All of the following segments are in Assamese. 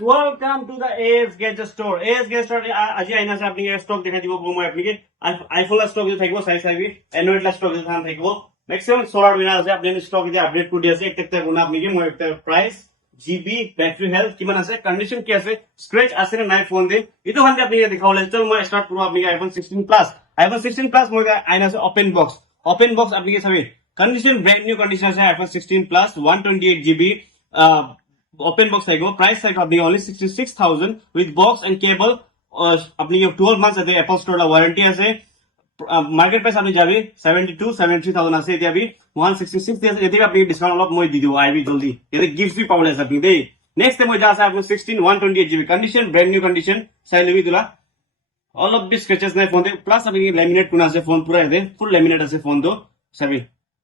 welcome to the AS Gadget Store. AS Gadget Store আজি আইনা আছে আপনি স্টক দেখাই দিব কম মই আপনি আইফোন লা স্টক থাকিব সাইজ সাইবি অ্যান্ড্রয়েড লা স্টক থান থাকিব ম্যাক্সিমাম সোলার উইনার আছে আপনি স্টক যদি আপডেট কৰি আছে একটা গুণ আপনি কি মই একটা প্রাইস জিবি ব্যাটারি হেলথ কিমান আছে কন্ডিশন কি আছে স্ক্র্যাচ আছে না নাই ফোন দে ইটো হান্তে আপনি দেখাবলে চল মই স্টার্ট করব আপনি আইফোন 16 প্লাস মই আইনা আছে ওপেন বক্স আপনি কি চাবি কন্ডিশন ব্র্যান্ড নিউ কন্ডিশন আছে iPhone 16 plus 128 GB open box I go price like of the only 66,000 with box and cable apni 12 months at the Apple Store la warranty ase market price apni jabi 73,000 ase eti abi 166 ase eti apni discount olop moi di dibo IB joldi eti gifts bi pawle ase apni dei next time moi ja ase apni 16 128 GB condition brand new condition sai lebi dula all of the scratches nai phone de plus apni laminate kuna ase phone pura ede full laminate ase phone do sabi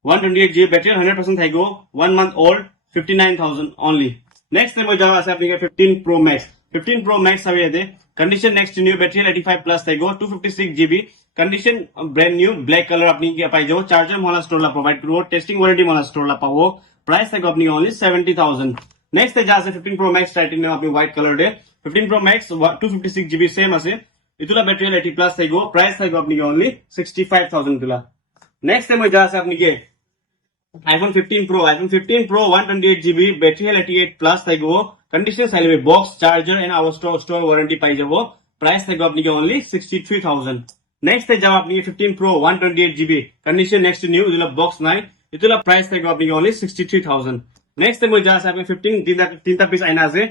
128 GB battery 100% thai go 1 month old 59,000 only. Next time we have 15 Pro Max. 15 Pro Max अभी है condition next to new battery 85 plus थे गो 256 GB condition brand new black color अपनी क्या पाई जो charger मोला store ला provide करो testing warranty मोला store ला पाओ price थे गो अपनी only 70,000. Next है जहाँ से 15 Pro Max titanium अपनी white color दे 15 Pro Max 256 GB same असे इतुला battery 80 plus थे गो price थे गो अपनी only 65,000 इतुला. Next time we जहाँ से अपनी के iPhone 15 Pro 128 GB battery 88 plus thai go condition sale box charger and our store warranty pai jabo price thai go apni ke only 63,000. Next thai jab apni 15 Pro 128 GB condition next to new idula box nai itula price thai go apni ke only 63,000. Next time moi ja ase apni 15 tinta piece aina ase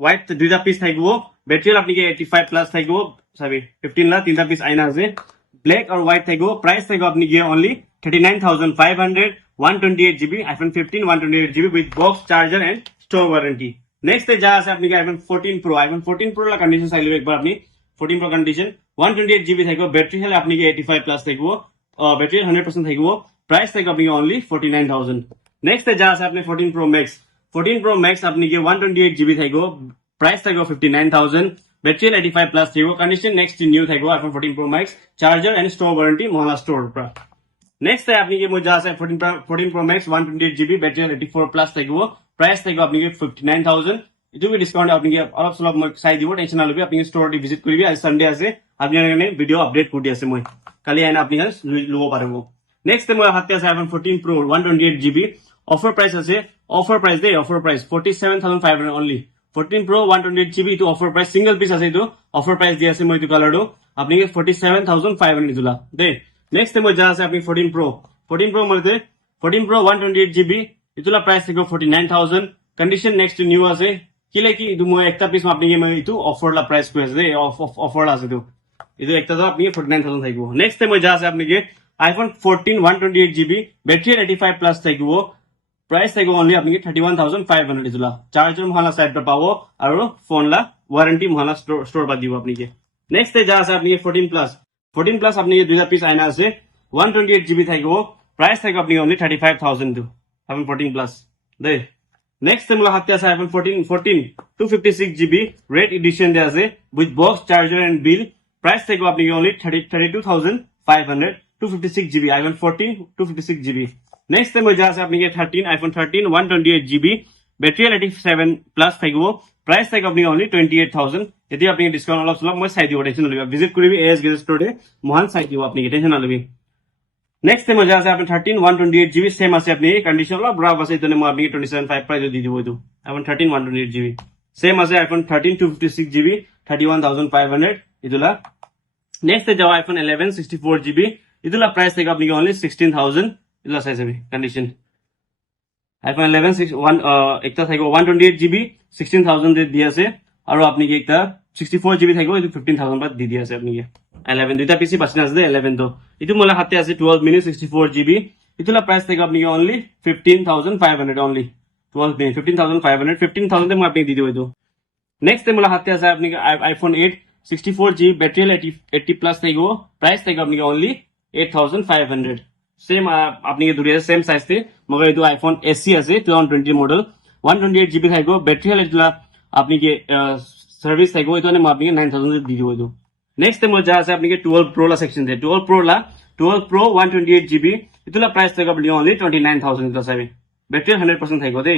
white duita piece thai go battery apni ke 85 plus thai go sabi 15 la tinta piece aina ase black or white thai go price thai go apni ke only 39,500 128 GB iPhone 15 128 GB with box charger and store warranty. Next है जहाँ से अपनी iPhone 14 Pro ला condition साइड एक बार अपनी 14 Pro condition 128 GB था को बैटरी है अपनी के 85 प्लस था को बैटरी 100% था को प्राइस था अपनी only 49,000. Next है जहाँ से अपने 14 Pro Max अपनी के 128 GB था को प्राइस था को 59,000 बैटरी 85 प्लस था को condition next new था को iPhone 14 Pro Max charger and store warranty Mohla store per. Next है आपनी के मुझे से 14 Pro Max 128 GB battery 84 plus थे वो प्राइस थे आपनी के 59,000 इतु भी डिस्काउंट आपनी के অলপ সলপ মই চাই দিব টেনশন নলবি আপনি স্টোর দি ভিজিট কৰিবি আজি সানডে আছে আপনি এনে ভিডিও আপডেট কৰি আছে মই কালি আইনা আপনি লব পারব নেক্সট মই হাতে আছে iPhone 14 Pro 128 GB offer price আছে offer price 47,500 only 14 Pro 128 GB ইতু অফার প্রাইস সিঙ্গেল পিস আছে ইতু অফার প্রাইস দি আছে মই ইতু কালারটো আপনি के 47,500 দিলা দে Next time जहाँ से अपनी 14 Pro मरते 14 Pro 128 GB इतुला प्राइस थे 49,000 कंडीशन नेक्स्ट न्यू আছে কিলে কি ইদু মই একটা পিস আপনি মই ইতু অফার লা প্রাইস কই আছে অফার আছে তো ইদু একটা তো আপনি 49,000 থাকবো নেক্সট টাইম যা আছে আপনি কে iPhone 14 128 GB ব্যাটারি 85 প্লাস থাকবো প্রাইস থাকবো অনলি আপনি 31,500 ইতুলা চার্জার মহালা সাইড পর পাবো আর ফোন লা ওয়ারেন্টি মহালা স্টোর পর দিব আপনি কে নেক্সট যা আছে আপনি 14 plus আপনি দুইটা পিস আইনা আছে 128 GB থাকিব প্রাইস থাকিব আপনি only 35,000 দু iPhone 14 plus দে নেক্সট টাইম হাতে আছে iPhone 14 256 GB red edition দে আছে with box charger and bill price থাকিব আপনি only 32,500 256 GB iPhone 14 256 GB next time যা আছে আপনি 13 iPhone 13 128 GB ব্যাটারি 87 প্লাস থাকিব প্রাইস থাকে আপনি only 28,000 যদি আপনি ডিসকাউন্ট অলপ সলপ মই চাই দিব টেনশন নলবি ভিজিট কৰিবি AS Gadget Store দে মহান চাই দিব আপনি টেনশন নলবি নেক্সট টাইম যা আছে আপনি 13 128 GB সেম আছে আপনি কন্ডিশন অলপ ব্রাভ আছে ইতনে মই আপনি 27.5 প্রাইস দি দিব ইতু iPhone 13 128 GB সেম আছে iPhone 13 256 GB 31,500 ইতুলা নেক্সট যাও iPhone 11 64 GB ইতুলা প্রাইস থাকে আপনি only 16,000 ইতুলা চাই যাবি কন্ডিশন iPhone 11 একটা থাকবে 128 GB 16,000 দে দি আছে আৰু আপনি কি একটা 64 GB থাকবে ইটো 15,000 বাদ দি দি আছে আপনি 11 দুইটা পিসি বাসনা আছে 11 তো ইটো মোলা হাতে আছে 12 মিনি 64 GB ইটোলা প্রাইস থাকবে আপনি only 15,500 only 12 মিনি 15,000 দে মই আপনি দি দিব ইটো নেক্সট টাইম মোলা হাতে আছে আপনি iPhone 8 64 GB ব্যাটারি 80 প্লাস থাকবে প্রাইস থাকবে আপনি only 8,500 सेम আপনি দুরিয়া सेम साइज थे मगर ये iPhone SE আছে 2020 মডেল 128 GB থাকবে ব্যাটারি হলে ইতলা আপনি কি সার্ভিস থাকবে ইতনে মই আপনি 9,000 দি দিব ইতো নেক্সট টাইম যা আছে আপনি 12 Pro লা সেকশন দে 12 Pro 128 GB ইতলা প্রাইস থাকবে আপনি only 29,000 ইতলা চাইবে ব্যাটারি 100% থাকবে দে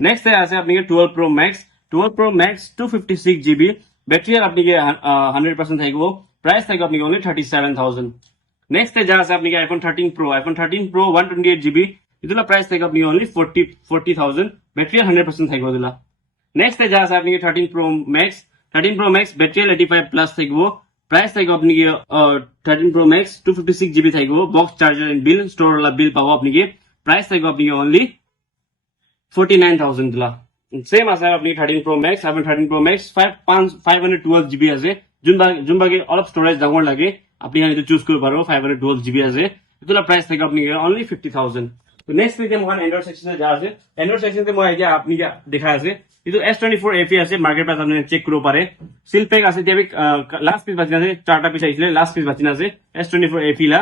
নেক্সট আছে আপনি 12 Pro Max 12 Pro Max 256GB battery আর আপনি 100% থাকব প্রাইস থাকবে আপনি only 37,000 নেক্সট যা আছে আপনি iPhone 13 Pro 128GB এগুলা প্রাইস থাকবে আপনি only 40,000 ব্যাটারি 100% থাকবে এগুলা নেক্সট যা আছে আপনি 13 Pro Max ব্যাটারি 85 প্লাস থাকব প্রাইস থাকবে আপনি 13 Pro Max 256GB থাকব box charger and bill store bill পাবো আপনি প্রাইস থাকবে আপনি only 49,000 দিলা সেম আছে আপনি 13 Pro Max iPhone 13 Pro Max 512GB আছে যোনবাগে অলপ স্টোরেজ ডাঙৰ লাগে আপনি এখানে চুজ কৰিব পাৰো 512GB আছে এগুলা প্রাইস থাকে আপনি only 50,000 তো নেক্সট ভিডিও মই অ্যান্ড্রয়েড সেকশনে যা আছে অ্যান্ড্রয়েড সেকশনে মই এতিয়া আপনি দেখা আছে ಇದು S24 FE আছে মার্কেট প্রাইস আপনি চেক কৰিব পাৰে সিল প্যাক আছে এতিয়া লাস্ট পিস বাকি আছে চারটা পিস আইছিলে লাস্ট পিস বাকি আছে S24 FE লা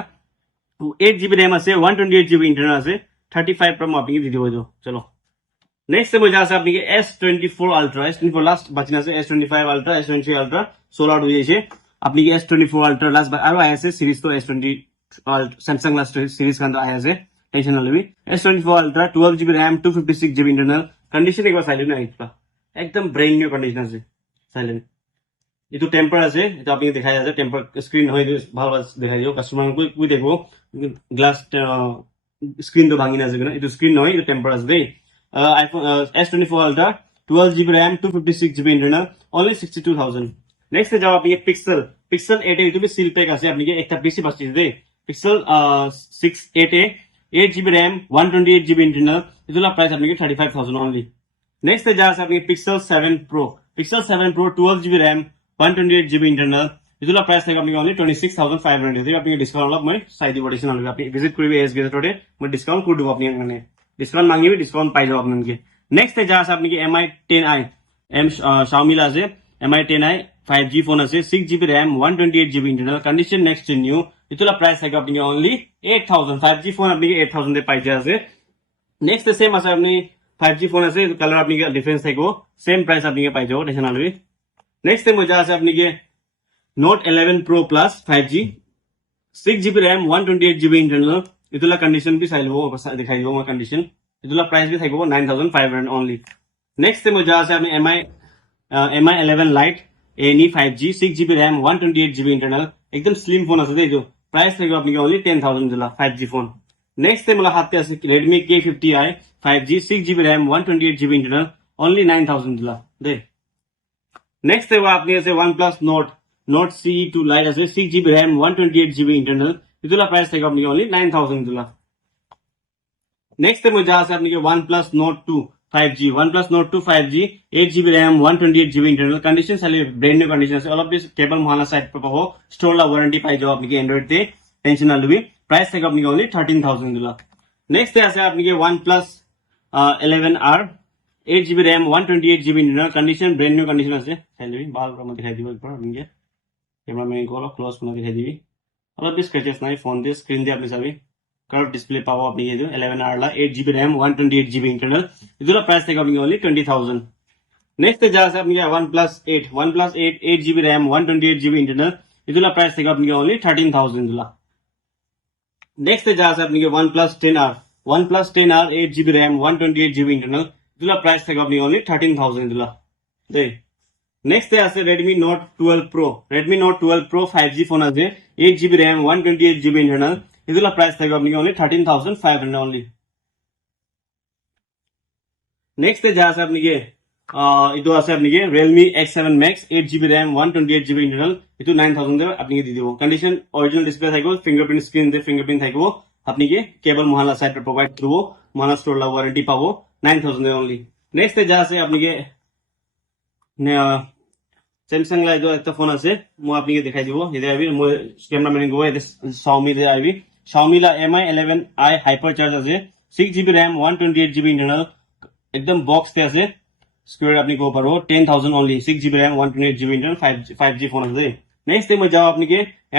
8GB RAM আছে 128GB ইন্টারনাল আছে 35 Pro আপনি দি দিব চলো নেক্সট মই যা আছে আপনি S24 Ultra লাস্ট বাকি আছে S25 Ultra S23 Ultra soul out হয়ে যাইছে আপনি S24 Ultra লাস্ট আর আছে সিরিজ তো S20 স্যামসাং লাস্ট সিরিজ খান তো আছে টেনশন নলবি S24 Ultra 12GB RAM 256GB internal condition একবার সাইলেন্ট না এটা একদম ব্র্যান্ড নিউ কন্ডিশন আছে সাইলেন্ট এটো টেম্পার আছে এটা আপনি দেখা যাচ্ছে টেম্পার স্ক্রিন হয়ে ভালো দেখা দিও কাস্টমার কই দেখবো গ্লাস স্ক্রিন তো ভাঙি না আছে এটা স্ক্রিন নয় এটা টেম্পার আছে দেই iPhone S24 Ultra 12GB RAM 256GB internal only 62,000 next যাও আপনি Pixel 8 এ ইউটিউবে সিল প্যাক আছে আপনি একটা বেশি বাঁচিয়ে দে Pixel 8 এ 8GB RAM 128GB internal এগুলা প্রাইস আপনি 35,000 only next যা আছে আপনি Pixel 7 Pro 12GB RAM 128GB internal এগুলা প্রাইস থাকে আপনি only 26,500 যদি আপনি ডিসকাউন্ট অলপ মই চাই দিব দিছেন আপনি ভিজিট কৰিবে এস গেজেটে মই ডিসকাউন্ট কৰি দিব আপনি মানে ডিসকাউন্ট মাঙ্গিবি ডিসকাউন্ট পাই যাব আপনাকে নেক্সট যা আছে আপনি MI 10i Xiaomi লা আছে MI 10i 5G ফোন আছে 6GB RAM 128GB internal condition next to new এগুলা প্রাইস থাকে আপনি only 8,000 5G ফোন আপনি 8,000 এ পাই যাচ্ছে নেক্সট সেম আছে আপনি 5G ফোন আছে কালার আপনি ডিফারেন্স থাকবো সেম প্রাইস আপনি পাই যাব টেনশন নলবি নেক্সট টাইম যা আছে আপনি Note 11 Pro Plus 5G 6GB RAM 128GB internal এগুলা কন্ডিশন বি চাইলব দেখাই দিব মই কন্ডিশন এগুলা প্রাইস বি থাকবো 9,500 only নেক্সট টাইম যা আছে আপনি MI 11 Lite any 5G 6GB RAM 128GB internal একদম স্লিম ফোন আছে দেই প্রাইস থাকবে আপনি only 10,000 দিলা 5G ফোন নেক্সট টাইম হাতে আছে Redmi K50i 5G 6GB RAM 128GB internal only 9,000 দিলা দে নেক্সট টাইম আপনি আছে OnePlus Note CE2 Lite আছে 6GB RAM 128GB internal এগুলা প্রাইস থাকবে আপনি only 9,000 দিলা নেক্সট টাইম যা আছে আপনি OnePlus Note 2 5G 8GB RAM 128GB internal condition চাইলে ব্র্যান্ড নিউ কন্ডিশন আছে অলপ দিস কেবল মহানা সাইড পাবো স্টোর লা ওয়ারেন্টি পাই যাও আপনি অ্যান্ড্রয়েড তে টেনশন না লবি প্রাইস থাকবে আপনি only 13,000 দিলা নেক্সট আছে আপনি OnePlus 11R 8GB RAM 128GB internal condition brand new condition আছে চাইলে ভালো আমরা দেখাই দিব একবার আপনি ক্যামেরাম্যান কল ক্লোজ করে দেখাই দিবি অলপ দিস স্ক্র্যাচেস নাই ফোন দিয়ে স্ক্রিন দিয়ে আপনি চাবি কার্ভ ডিসপ্লে পাবো আপনি 11R লা 8GB RAM 128GB internal এগুলা প্রাইস থাকে আপনি only 20,000 নেক্সট যা আছে আপনি OnePlus 8 8GB RAM 128GB internal এগুলা প্রাইস থাকে আপনি only 13,000 দিলা নেক্সট যা আছে আপনি OnePlus 10R 8GB RAM 128GB internal এগুলা প্রাইস থাকে আপনি only 13,000 দিলা দে নেক্সট আছে Redmi Note 12 Pro 5G phone আছে 8GB RAM 128GB internal এগুলা প্রাইস থাকবে আপনি only 13,500 only নেক্সট যা আছে আপনি এটো আছে আপনি Realme X7 Max 8GB RAM 128GB internal এটো 9,000 দেব আপনি দি দিব কন্ডিশন অরিজিনাল ডিসপ্লে থাকবে ফিঙ্গারপ্রিন্ট স্ক্রিন দিয়ে ফিঙ্গারপ্রিন্ট থাকবে আপনি কেবল মহালা সাইট প্রোভাইড করব মহালা স্টোর লা ওয়ারেন্টি পাবো 9,000 only নেক্সট যা আছে আপনি স্যামসাং লা এটো একটা ফোন আছে মই আপনি দেখাই দিব এটা আইবি মই ক্যামেরাম্যান গো এটা Xiaomi দে আইবি Xiaomi লা MI 11i হাইপারচার্জ আছে 6GB RAM 128GB internal একদম বক্স তে আছে স্কোয়ার আপনি কো পারো 10,000 only 6GB RAM 128GB internal 5G phone আছে নেক্সট টাইম যাও আপনি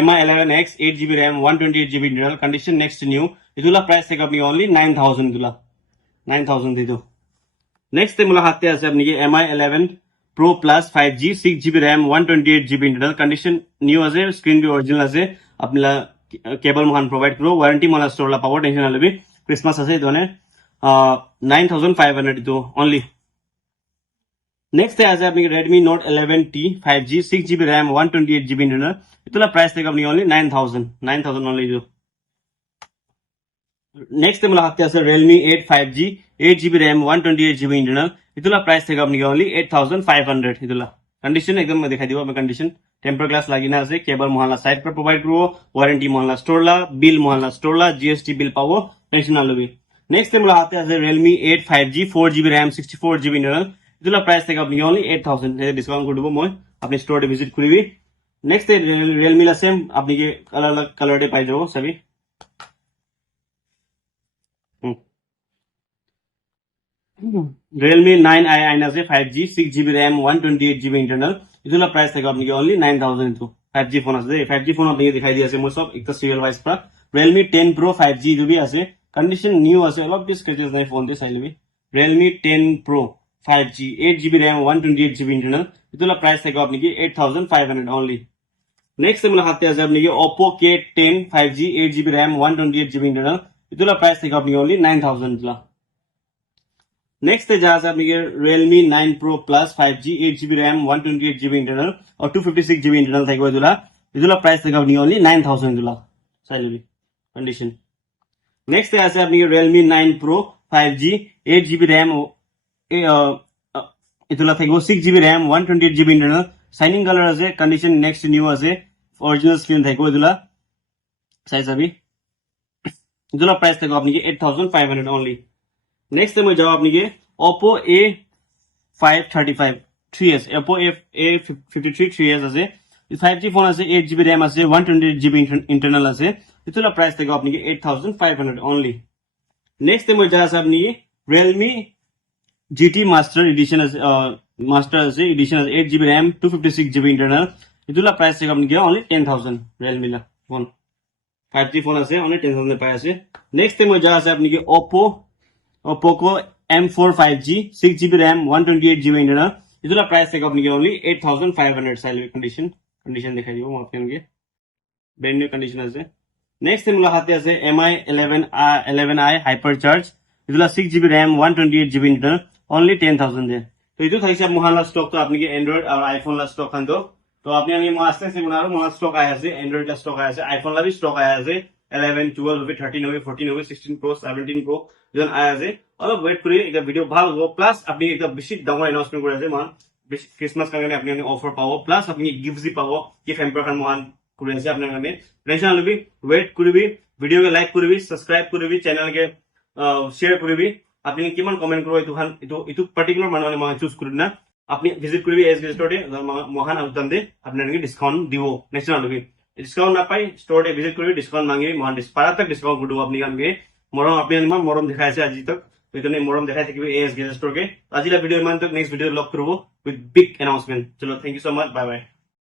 MI 11X 8GB RAM 128GB internal condition next new এগুলা প্রাইস থেকে আপনি only 9,000 দিলা 9,000 দিতো নেক্সট টাইম হাতে আছে আপনি MI 11 Pro Plus 5G 6GB RAM 128GB internal condition new আছে স্ক্রিন বি অরিজিনাল আছে আপনারা কেবল মহান প্রোভাইড করো ওয়ারেন্টি মহান স্টোর লা পাবো টেনশন লবি ক্রিসমাস আছে এই ধরনের 9,500 দিতো only নেক্সট আছে আপনি Redmi Note 11T 5G 6GB RAM 128GB internal এগুলা প্রাইস থেকে আপনি অনলি 9000 অনলি দিও নেক্সট আমরা হাতে আছে Realme 8 5G 8GB RAM 128GB internal এগুলা প্রাইস থেকে আপনি অনলি 8500 এগুলা कंडीशन एकदम मैं दिखा दियो मैं कंडीशन टेम्पर ग्लास लागिना আছে केबल मोहल्ला साइड पर प्रोवाइड करो वारंटी मोहल्ला स्टोर ला बिल मोहल्ला स्टोर ला जीएसटी बिल पावो टेंशन ना लबी नेक्स्ट टाइम हाते আছে Realme 8 5G 4GB RAM 64GB internal এগুলা প্রাইস থেকে আপনি অনলি 8000 এর ডিসকাউন্ট করে দেব মই আপনি স্টোরে ভিজিট করিবি নেক্সট Realme লা সেম আপনি কি কালার ডে পাই যাবো সবই Realme 9i আইনা আছে 5G 6GB RAM 128GB internal এগুলা প্রাইস থেকে আপনি অনলি 9000 ইনটু 5G ফোন আছে 5G ফোন আপনি দেখাই দিয়েছে মই সব একটা সিরিয়াল ওয়াইজ পা Realme 10 Pro 5G যদি আছে कंडीशन নিউ আছে অলপ ডিস স্ক্র্যাচেস নাই ফোন দিয়ে চাইলেবি Realme 10 Pro 5G 8GB RAM 128GB internal এগুলা প্রাইস থেকে আপনি কি 8500 অনলি নেক্সট আমরা হাতে আছে আপনি কি Oppo K10 5G 8GB RAM 128GB internal এগুলা প্রাইস থেকে আপনি অনলি 9000 দিলা नेक्स्ट है जहां से आप Realme 9 Pro Plus 5G 8GB RAM 128GB internal और 256GB इंटरनल था इधुला प्राइस था ओनली 9000 इधुला साइलेबी कंडीशन नेक्स्ट है ऐसे आपनी Realme 9 Pro 5G 8GB RAM इधुला था 6GB RAM 128GB internal signing colour আছে कंडीशन नेक्स्ट न्यू আছে ओरिजिनल स्क्रीन था इधुला साइज अभी इधुला प्राइस था आपनी 8500 ओनली नेक्स्ट टाइम जाओ आपनी के Oppo A535 3S Oppo A53 3S আছে 5G ফোন আছে 8GB RAM আছে 128GB ইন্টারনাল আছে এগুলা প্রাইস থেকে আপনি কি 8500 অনলি নেক্সট টাইম যা আছে আপনি Realme GT মাস্টার এডিশন আছে এডিশন আছে 8GB RAM 256GB ইন্টারনাল এগুলা প্রাইস থেকে আপনি কি অনলি 10000 Realme লা ফোন 5G ফোন আছে অনলি 10000 পাই আছে নেক্সট টাইম যা আছে আপনি কি Oppo और Poco M4 5G 6GB RAM 128GB internal इधर प्राइस है अपनी ओनली 8500 साइलेबी कंडीशन दिखाई दियो आपके उनके ब्रांड न्यू कंडीशन আছে नेक्स्ट हम हाते আছে MI 11i हाइपर चार्ज इधर 6GB RAM 128GB internal only 10000 दे तो इधर থাইছে মহালা স্টক তো আপনি কি Android আর iPhone লা স্টক খান তো আপনি আমি আস্তে আস্তে বনারো মহালা স্টক আয়া আছে Android লা স্টক আয়া আছে iPhone লা भी স্টক আয়া আছে 11 12 হবে 13 হবে 14 হবে 16 Pro 17 Pro যখন আয়া আছে অলপ ওয়েট করি এটা ভিডিও ভালো হবে প্লাস আপনি একটা বেশি দামৰ অ্যানাউন্সমেন্ট করে আছে মান বেশি ক্রিসমাস কারণে আপনি অফার পাবো প্লাস আপনি গিফটস পাবো গিফট হ্যাম্পার খান মহান করে আছে আপনার কারণে টেনশন লবি ওয়েট করবি ভিডিওকে লাইক করবি সাবস্ক্রাইব করবি চ্যানেলকে শেয়ার করবি আপনি কিমান কমেন্ট করবো এটু পার্টিকুলার মানে মই চুজ করি না আপনি ভিজিট করবি এস গেস্টরে মহান আউটদান দে আপনাকে ডিসকাউন্ট দিব নেক্সট লবি ডিসকাউন্ট না পাই স্টোরে ভিজিট করবি ডিসকাউন্ট মাগিবি মহান পারা তক ডিসকাউন্ট করব আপনি কামকে মরম আপনি মরম দেখাই আছে আজি তক इतने मोरम देखाई থাকিবে एस गेजेट स्टोर के आज ला वीडियो मान तक नेक्स्ट वीडियो लॉक करबो विथ बिग अनाउंसमेंट चलो thank you so much bye bye